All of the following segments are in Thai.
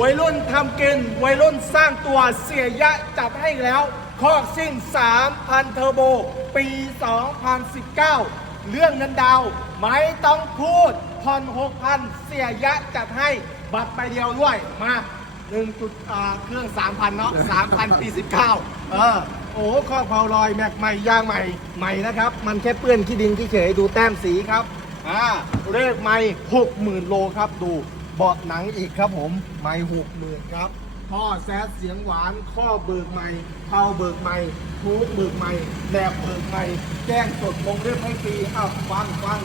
วัยรุ่นทำกินวัยรุ่นสร้างตัวเสียยะจัดให้อีกแล้ว คอกซิ่ง 3,000 เทอร์โบ ปี 2019 เรื่องเงินดาว ไม่ต้องพูดผ่อน6,000 เสียยะจัดให้บัตรใบเดียวด้วย มาหนึ่งจุดอ่าเครื่อง 3,000 เนาะ3,000ปี19 เออ โอ้ข้อเผาลอย แม็กใหม่ยางใหม่ ใหม่นะครับ มันแค่เปื้อนขี้ดินขี้เฉยดูแต้มสีครับ อ่าเลขไม่หกหมื่นโลครับดู เบาะหนังอีกครับผมไม่หกหมื่นครับท่อแซดเสียงหวาน ข้อเบิกใหม่เผาเบิกใหม่ทูกเบิกใหม่แหลบเบิกใหม่แจ้งสดวงเรียบให้ฟรีอ้าวฟังฟัง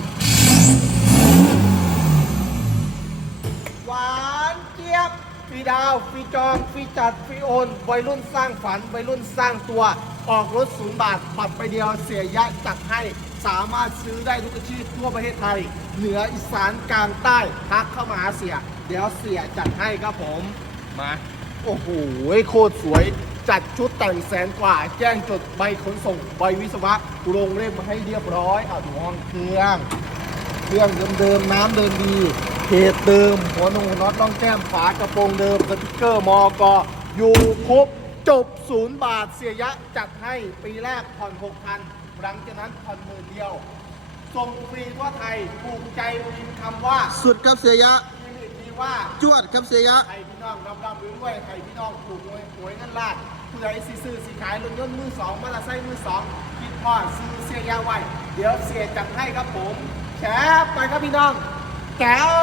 หวานเจี๊ยบ ฟรีดาวฟรีจองฟรีจัดฟรีโอนวัยรุ่นสร้างฝันวัยรุ่นสร้างตัว ออกรถศูนย์บาทปัดไปเดียวเสียยะจัดให้สามารถซื้อได้ทุกอาชีพทั่วประเทศไทย เหนืออีสานกลางใต้ทักเข้ามาหาเสีย เดี๋ยวเสียจัดให้ครับผมมา โอ้โหโคตรสวยจัดชุดแต่งแสนกว่า แจ้งจดใบขนส่งใบวิศวะลงเล่มมาให้เรียบร้อยเอาดูห้องเครื่อง เครื่องเดิมๆน้ำเดินดี เพจเดิม หัวหนูน็อตล่องแก้มฝากระโปรงเดิมสติกเกอร์มอกอยู่ครบจบศูนย์บาทเสียยะจัดให้ปีแรกผ่อนหกพันหลังจากนั้นผ่อนหมื่นเดียว ส่งฟรีทั่วไทยภูมิใจพิมพ์คำว่าสุดครับเสียยะพิมพ์ดีว่าจวดครับเสียยะไทยพี่น้องรับรับรู้ด้วยไทยพี่น้องถูกหวยหวยเงินล้านผู้ใดสิซื้อสิขายรถยนต์มือสองมอเตอร์ไซค์มือสองคิดพ่อซื้อเสียยาไว้เดี๋ยวเสียจัดให้ครับผมแชร์ไปครับพี่น้องแก้ว